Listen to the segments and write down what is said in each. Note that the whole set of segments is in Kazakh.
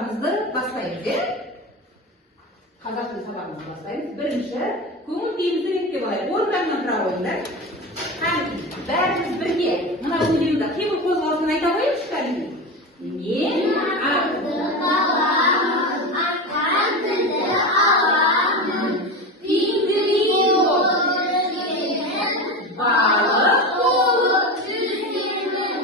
сабағымызды бастаймыз, қазақ тілі сабағымызды бастаймыз. Бірінші, көңіл күйімізді реттеп алайық. Орындарынан тұра қойыңдар. Бәріміз бірге мына өлеңді қимыл қозғалысын айта қояйықшы кәдімгі. Мен аты қаламын, атқан тілді аламын, пингвин болып жүремін, балық болып жүремін,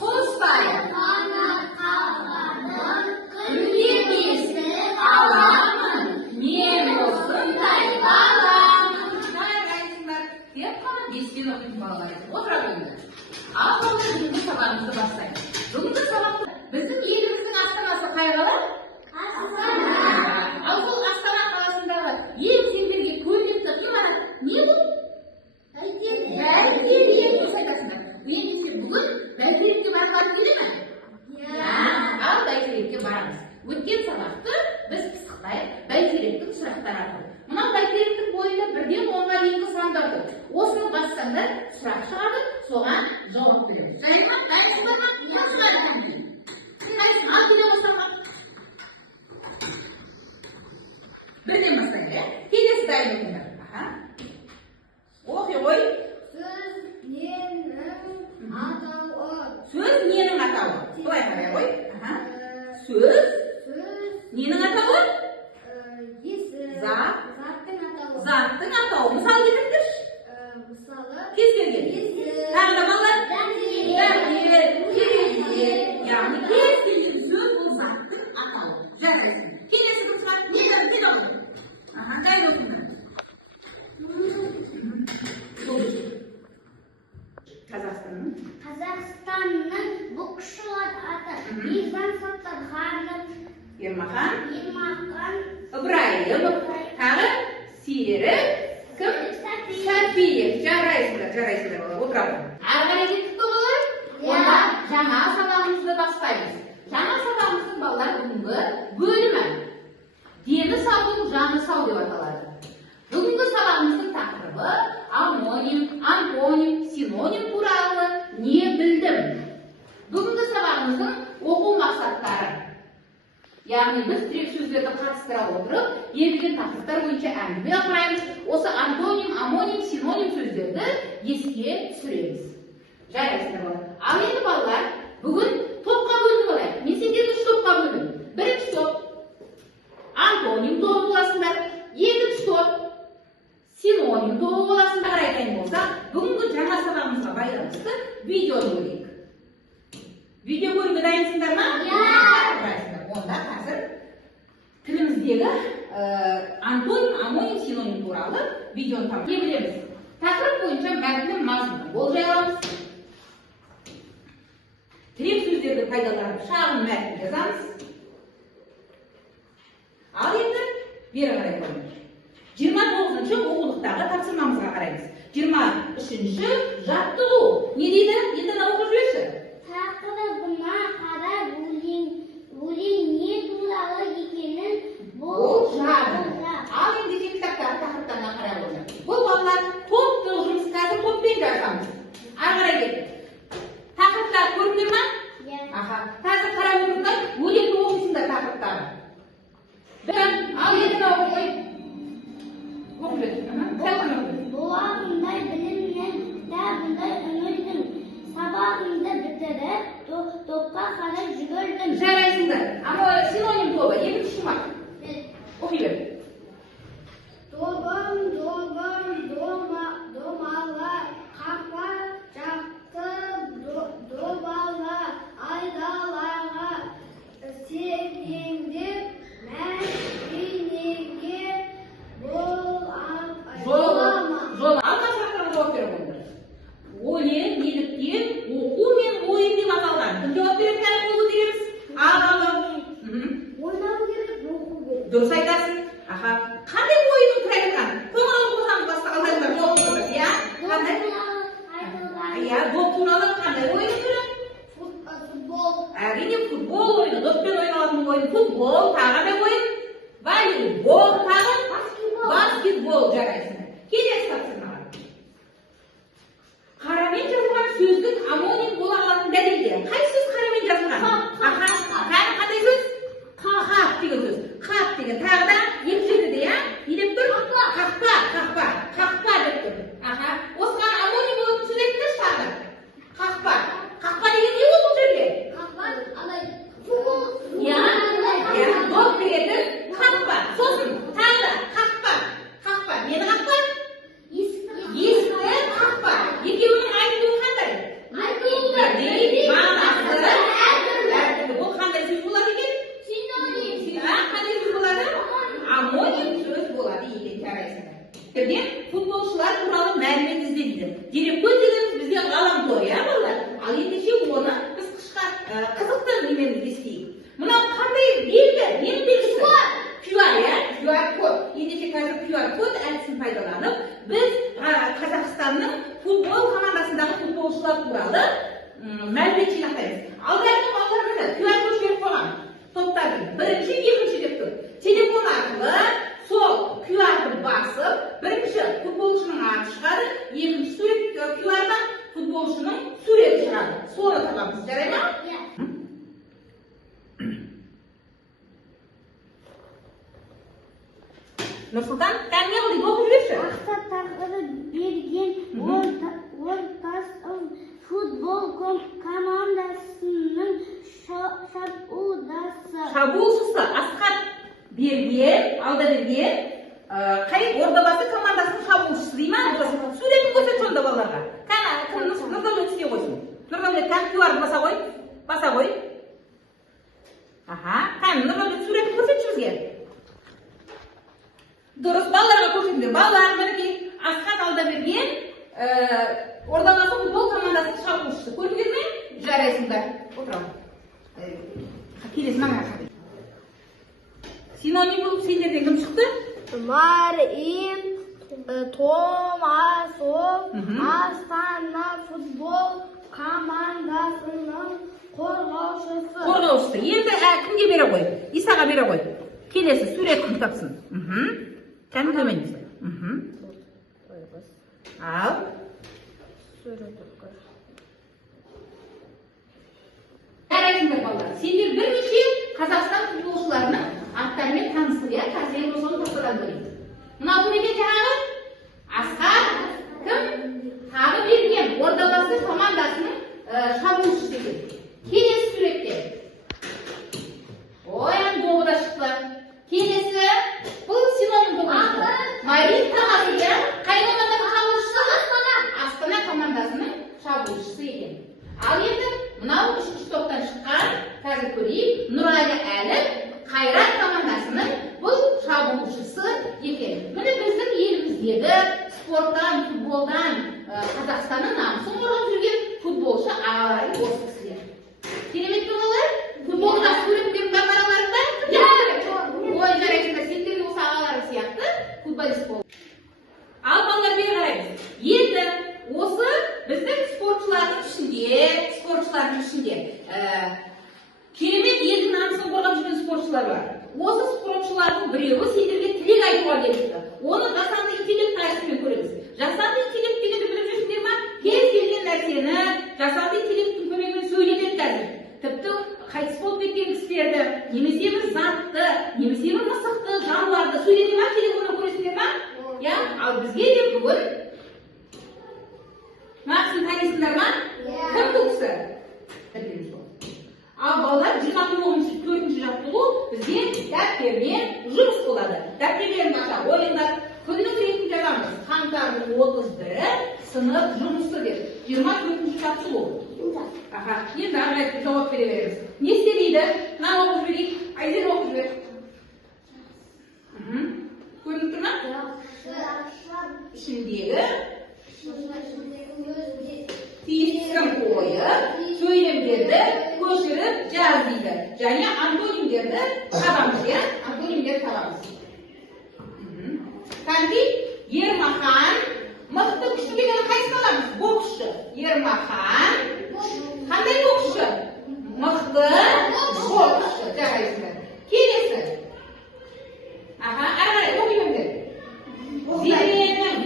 құстай қанат қағамын, күлген естіп аламын, мен осындай баламын. Қайрайсыңдар, тек қана беспен оқитын балалар екен. Отыра қойыңдар. Ал сонда бүгінгі сабағымызды бастаймыз. Бүгінгі сабақта біздің еліміздің астанасы қай қала? Астана. Ал сол Астана қаласындағы ең сендерге көрнекті ғимарат не бұл? Бәйтерек дұрыс айтасыңдар. Ендеше бүгін бәйтерекке барғыларың келе ме? Ал бәйтерекке барамыз. Өткен сабақты біз пысықтайық бәйтеректің сұрақтары арқылы. Мынау бәйтеректің бойында 1-ден 10-ға дейінгі сандар тұр. Осыны бассаңдар сұрақ шығады, соған жауап береміз. Жай ма? Дайынсыздар ма? Қосылады кәдімгі. Сен дайынсың, ал келе бастауға. 1-ден бастайды, келесі дайын оқыңдар. Оқи қой. Сөз ненің атауы. Сөз ненің атауы? Былай қарай қой. Сөз ненің атауы? Заттың атауы. Заттың атауы. Мысал келтіріңдерші. Мысалы. Кез келген. Тағы да балалар. Дәрігер, терезе. Яғни кез келген сөз бұл заттың атауы. Жарайсың. Келесі сұрақ. Не olur? Дайын оқыңдар. Қазақстанның боксшылар аты Бекжан Саттарханов, Ермахан Ыбырайым, тағы Серік, кім? Сәпиев. Жарайсыңдар балалар, отырамын. Ары қарай кеттік пе балалар? Онда жаңа сабағымызды бастаймыз. Жаңа сабағымыздың балалар бүгінгі бөлімі дені саудың жаны сау деп аталады. Бүгінгі сабағымыздың тақырыбы амоним, антоним, синоним туралы не білдім. Бүгінгі сабағымыздың оқу мақсаттары. Яғни біз тірек сөздерді қатыстыра отырып, берілген тақырыптар бойынша әңгіме құраймыз. Осы антоним, амоним, синоним сөздерді еске түсіреміз. Жарайсыңдар балалар. Ал енді балалар, бүгін топқа бөлініп алайық. Мен сендерді 3 топқа бөлдім. Бірінші топ антоним тобы боласыңдар. Екінші топ синоним тобы боласыңдар. Айтайын болсақ, бүгінгі жаңа сабағымызға байланысты видеоны көрейік. Видео көруге дайынсыңдар ма? Онда қазір тіліміздегі антоним, амоним, синоним туралы видеоны тамақ білеміз. Тақырып бойынша мәтіннің мазмұнын болжай аламыз. Тірек сөздерді пайдаланып шағын мәтін жазамыз. Ал енді бері қарай қойыңдар. 29-ші оқулықтағы тапсырмамызға қараймыз. 23-ші жаттығу. Не дейді? Енді оқып жүрші. Тақырыбына қарап өлең не туралы екенін болжады. Ал ендеше кітаптағы тақырыптарына қарай қойыңдар. Бұл балалар топтық жұмыс, қазір топпен жазамыз. Ары қарай кеттік. Тақырыптар көрдіңдер ме? Қазір қарап отырыңдар, өлеңді оқисыңдар тақырыптары. Ал енді оқып қой. Оқып жүрсің. Бұлағымдай білімнен кітабымдай үмілдім. Сабағымды бітіріп, топқа қарай жүгірдім. Жарайсыңдар. Ama синоним тобы, екінші шумақ. Оқи бер. Тобым, домала, қақпа жақты, добала, айдалаға, серпеңдеп, мәшинеге жолама. Алға сұрақтарға жауап беріп отырмыз. Өлең неліктен оқу мен ойын деп аталған. Кім жауап береді кәдімгі оқу дегеніміз? Ойнау керек, оқу керек. Дұрыс айтасың. Қандай ойынның түрі айтқан? Қоңырау болған басқа алдайындар жауап береді, иә? Қандай? Иә, доп туралы қандай ойынның түрі? Футбол. Әрине футбол ойыны, доппен ойналатын ойын. Футбол, тағы да ойын. Волейбол, тағы? Баскетбол. Жарайсың. Келесі тапсырмаға. Қарамен жазылған сөздің амоним бола алатын дәлелдері. Қай сөз қарамен жазылған? Қандай сөз? деген. Тағы да екі жетіде, я? Не деп тұр? Қақпа деп тұр. Аха. Осыған амоний болатын сөз айтыңызшы тағы. Қақпа деген не ол бұл жерде? Доп беретін қақпа. Сосын тағы да қақпа. Нені қақпа? Есікті қақпа. Екеуінің айтылуы қандай? Бұл қандай сөз болады екен? Қандай сөз болады? Амоним сөз болады екен, жарайсыңдар. Бірден футболшылар туралы мәлімет іздейді. Дереккөз дегеніміз бізге ғаламтор, иә балалар? Ал ендеше оны біз қызықты немен естейік. Мынау қандай белгі? Ненің белгісі? QR, иә? QR код. Ендеше қазір QR код әдісін пайдаланып, біз Қазақстанның футбол командасындағы футболшылар туралы мәлімет жинақтаймыз. Алдарында балаларына QR код жіберіп қойған топтардың бірінші, екінші деп тұр. Телефон арқылы сол QR-ды басып, бірінші футболшының аты шығады, екінші сурет QR-дан футболшының суреті шығады. Соны табамыз, жарай ма? Нұрсұлтан, кәдімгі қылып оқып жүрші. Ақша тағдыры берген ортасын футбол командасының шабуылшысы Асқат берген, алда берген, қай ордабасы командасының шабуылшысы дей ма? Суретін көрсет сонда балаларға. Нұрдәулет істей қойсын. Нұрдәулет QR-ды баса қой. Нұрдәулет суретін көрсетші бізге. Дұрыс, балаларға көрсетіңдер. Балалар, мінекей, Асқат алда берген ордабасы футбол командасының шабуылшысы. Көрдіңдер ме? Жарайсыңдар. Отырамын. Келесі маңа. Синоним болып сендерден кім шықты? Марин Томасов Астана футбол командасының қорғаушысы. Енді кімге бере қой? Исаға бере қой. Келесі сурет кім тапсын? Кәмі көмендесі. Ал. Жарайсыңдар балалар. Сендер бірнеше Қазақстан футболшыларының аттарымен танысып, иә, қазір осыны тоқтадан көрейік. Мынау кім екен жаңағы? Асқат кім? Тағы берген ордабасы командасының шабуылшысы екен. Келесі суретте. Добы да шықты. Келесі бұл синоним болған. Марин Томасов, қай команданың шабуылшысы? Астана командасының шабуылшысы екен. Ал енді мынау үшінші топтан шыққан, қазір көрейік, Нұрайлы Әліп Қайрат командасының бұл шабуылшысы екен. Міне біздің еліміздегі спорттан, футболдан Қазақстанның намысын қорғап жүрген футболшы ағалары осы кісілер. Керемет пе балалар? Футболға суреттерін бар араларында? Ой, жарайсыңдар, сендер осы ағалары сияқты футболист болды. Ал балалар бері қараймыз. Енді осы біздің спортшылардың ішінде керемет елдің намысын қорғап жүрген спортшылар бар. Осы спортшылардың біреуі сендерге тілек айтуға келіпті. Оны жасанды интеллект аясымен көреміз. Жасанды интеллект дегенді біліп жүрсіңдер ма? Кез келген нәрсені жасанды интеллекттің көмегімен сөйлетеді қазір. Тіпті қайтыс болып кеткен кісілерді, немесе бір затты, немесе бір мысықты, жануарды сөйлете ма? Телефоннан көресіңдер ма? Ал бізге де бүгін Мақсын танисыңдар ма? Кім бұл кісі? Ал балалар 24-ші жаттығу бізде дәптермен жұмыс болады. Дәптермен баша ойындар күннің ретін жазамыз. Қаңтардың 31-і сынып жұмысы деп. 24-ші жаттығу. Енді ағайып жауап бере береміз. Не істемейді? Мына оқып жіберейік. Айзер оқып жібер. Көрініп тұр ма? Ішіндегі түйсігін қойып, сөйлемдерді көшіріп жаз дейді. Және антонимдерді табамыз, иә? Антонимдерді табамыз. Кәнде, Ермахан, мықты күшті дегені қайсыны аламыз? Боксшы. Ермахан, қандай боксшы? Мықты боксшы. Жарайсыңдар. Келесі. Ары қарай оқимыңдар. Зеренің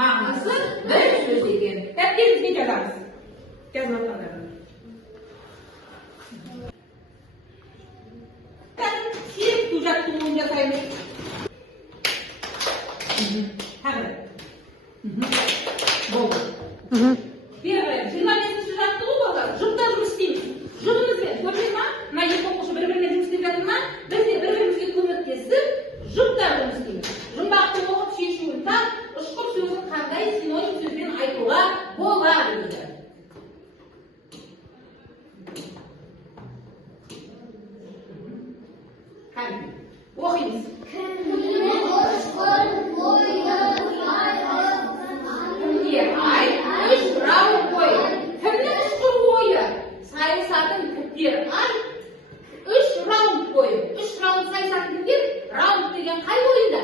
ma'nosi bir so'z ekan. Daftaringizga yozamiz. Yozib olganlar. Siz hujjatni jasaymiz. Hadi. Bo'ldi. Первое. Журналистный сюжет клуба, журда жұмыстейміз. Жұбымызбен, көрдіңіз ма? Мына екі оқушы бір-біріне жұмыс істеп жатыр ма? Біз де бір-бірімізге көмектесіп, жұбда жұмыс істейміз. Жұмбақты оқып шешуін тап, ұшқыр сөзін қандай синоним сөзбен айтуға болады дейді. Қане, оқимыз. Раунд деген қай ойында?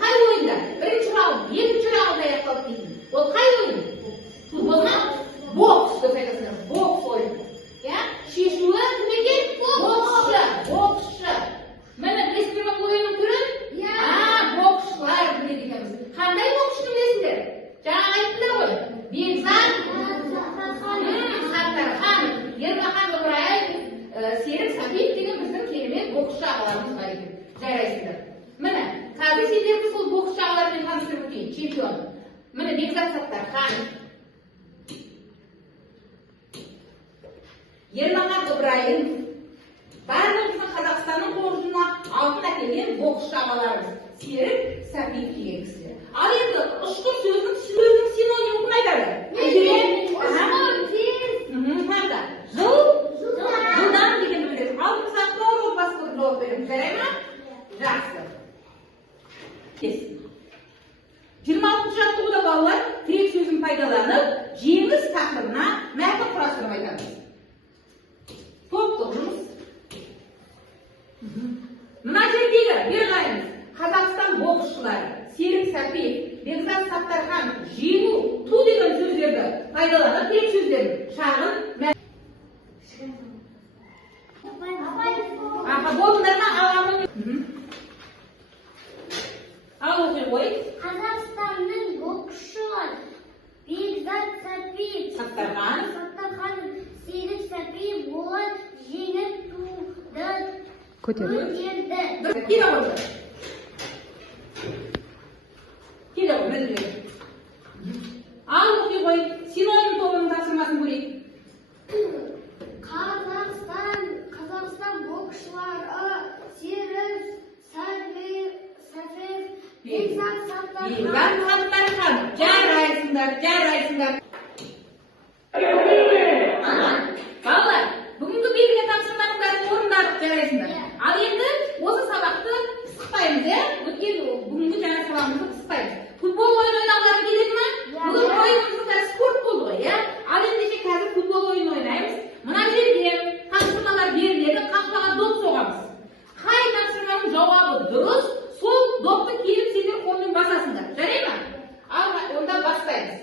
Қай ойында? Бірінші раунд, екінші раунд аяқталып деймін. Ол қай ойын? Футболға бокс деп айтасыңдар. Бокс ойыны. Шешуі кім екен? Боксшы. Боксшы. Міне білесіздер ме ойынның түрін? Боксшылар біледі екенбіз. Қандай боксшыны білесіңдер? Жаңа айттыңдар ғой. Бекзат Саттархан, Ермахан Ыбырай, Серік Сәбит деген біздің керемет боксшы ағаларымыз бар екен. Жарайсыздар. Міне, қазір сендерді сол боксшы ағалармен таныстырып өтейін, чемпион. Міне, Бекзат Саттархан, Ермахан Ыбырайым, барлығымыздың Қазақстанның қоржынына алтын әкелген боксшы ағаларымыз. Серік Сәбит деген кісілер. Ал енді ұшқыр сөздің синонимін кім айтады? Жылдан дегенді білесіз. Ал мысақ наурыз басқылық жауап береміз. Жарай ма? Жақсы. 26 жаттығуда балалар тірек сөзін пайдаланып, жеңіс тақырыбына мәтін құрастырып айтамыз. Топтық жұмыс. Мына жердегі бір қараймыз. Қазақстан боксшылары Серік Сәпиев, Бекзат Саттархан жеңу, ту деген сөздерді пайдаланып, тірек сөздерін шағын мәтін. Болыңдар ма? Аламын. Ал оқи қой. Қазақстанның боксшылары Бекзат Сәпиев, Саттархан, Серік Сәпиев болат жеңіп туды. Көтерді. Келе қойды. Келе қой, мәзілер. Ал оқи қой. Синоним тобының тапсырмасын көрейік. Қазақстан боксшылары Серік Сәпиев, Бекзат Саттархан. Жарайсыңдар. Балалар, бүгінгі белгілі тапсырманың бәрін орындадық, жарайсыңдар. Ал енді осы сабақты пысықпаймыз, бүгінгі жаңа сабағымызды пысықпаймыз. Футбол ойын ойнағылары келеді ма? Бүгін ойынымыздың спорт болды ғой, ал ендеше қазір футбол ойын ойнаймыз. Мына жерде тапсырмалар беріледі, қақпаға доп соғамыз. Қай тапсырманың жауабы дұрыс, сол допты келіп сендер қолмен басасыңдар. Жарай ма? Ал онда бастаймыз.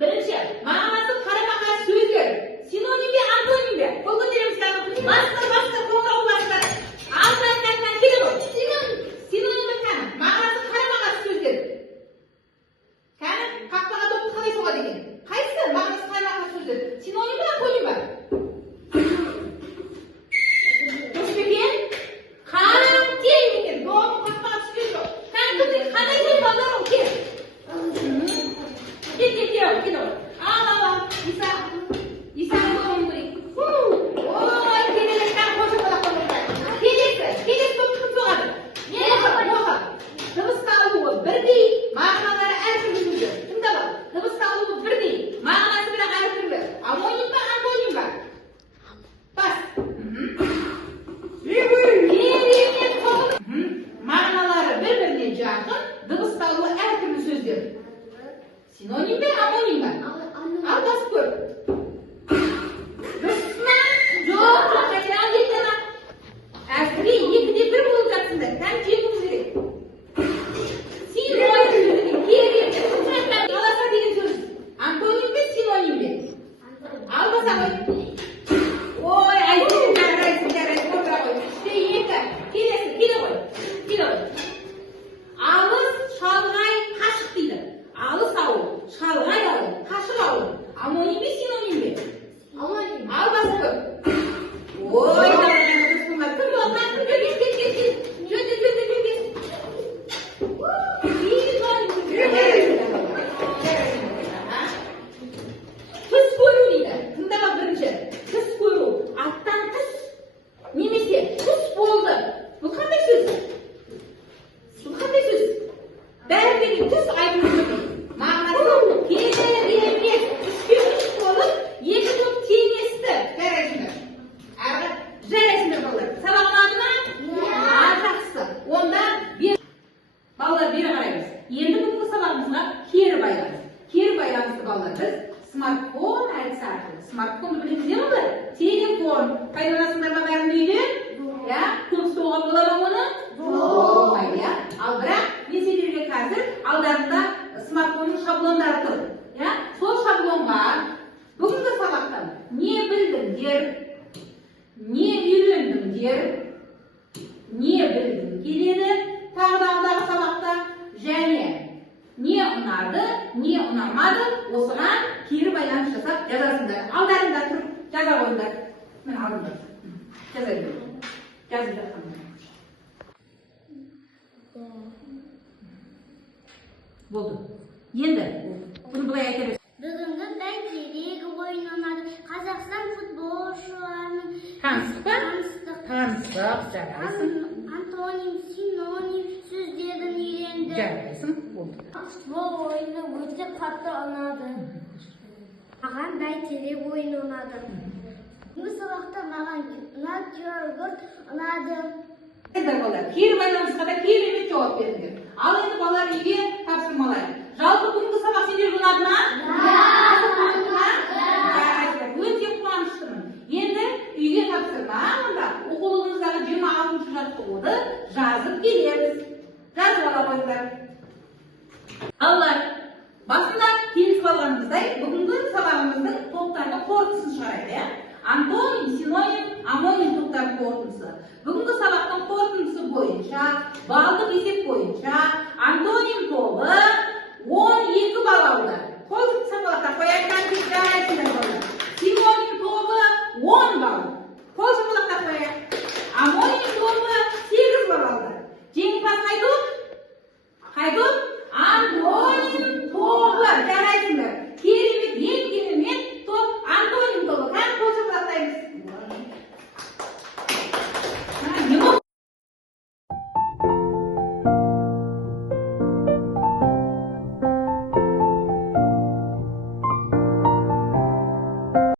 Бірінші, мағынасы қарама-қарсы сөздер. Синоним бе, антоним бе? Қол көтереміз қазір. Басты, қоңырау басты. Алтын келе ғой. Синоним бе кәні? Мағынасы қарама-қарсы сөздер. Кәні, қақпаға допты қалай соғады екен? Қайсы мағынасы қарама-қарсы сөздер? Синоним бе, антоним бе? Дұрыс екен? Қате екен. Доп қақпаға түскен жоқ. Қандай сөз балдар ол? Кел. Кел. Ал. Исаның доғын көрейік. Ой, келеліктен қошы бола қоймайды. Келесі допты кім соғады? Оқы. Дыбысталуы бірдей, мағыналары әртүрлі сөздер. Тыңдап ал. Дыбысталуы бірдей, мағынасы бірақ әртүрлі. Амоним ба, антоним ба? Бас. Мағыналары бір-біріне жақын, дыбысталуы әртүрлі сөздер. Синоним бе, амоним ба? Ал басып көр. Дұрысына? Жоқ, қайран еттен ақ. Әсірі 2-де 1 болып жатсыңдар. Кән жеңуіміз керек. Синоним сөзі керек. Аласа деген сөз. Антоним бе, синоним бе? Ал баса қой. Ой, айзен, жарайсың. Отыра қой. 3-те 2. Келесі, келе ғой. Алыс, шалғай, Түс болды. Бұл қандай сөз? Бұл қандай сөз? Бәрі түс айтылды. Мағынасы керемет. Түске үш болып, екі топ теңесті. Жарайсыңдар. Жарайсыңдар балалар. Сабақ ма? Жақсы. Онда балалар бері қараймыз. Енді бүгінгі сабағымызға кері байланыс. Кері байланысты балалар біз смартфон әдісі арқылы. Смартфон білесіздер балалар? Телефон. Пайдаланасыңдар ма бәрін үйде? Я, көп ұстауға бола ма оны? Болмайды, я. Ал бірақ мен сендерге қазір алдарында смартфонның шаблондары тұр. Я, сол шаблонға бүгінгі сабақтан не білдіңдер, не үйрендіңдер, не білгің келеді, тағы да алдағы сабақта, және не ұнады, не ұнамады, осыған кері байланыс жасап жазасыңдар. Алдарында тұр, жаза қойыңдар. Мен алдымда. Жаза берейін. Жазып жатқанмын. Болды. Енді бұны былай айта берсін. Бүгінгі бәйтерек ойын ойнады. Қазақстан футболшыларының Таныстық, жарайсың. Антоним, синоним сөздерін үйренді. Жарайсың, болды. Футбол ойыны өте қатты ұнады. Маған бәйтерек ойын ұнады. Бүгінгі сабақта маған йогурт ұнады. Кері байланысқа да керемет жауап бердіңдер. Ал енді балалар үйге тапсырмалар. Жалпы бүгінгі сабақ сендерге ұнады ма? Өте қуаныштымын. Енді үйге тапсырма, онда оқулығымыздағы 26-шы жаттығуды жазып келеміз. Жазып ала қойыңдар. Балалар, басында келісіп алғанымыздай бүгінгі сабағымыздың топтардың қорытындысын шығарайық. Антоним, синоним, амоним топтардың қорытындысы. Бүгінгі сабақтың қорытындысы бойынша, балдық есеп бойынша, антоним тобы 12 балл алды. Қосып сапалаққа қояқтан тек жарайсыңдар балалар. Синоним тобы 10 балл. Қосып сапалаққа қояқ.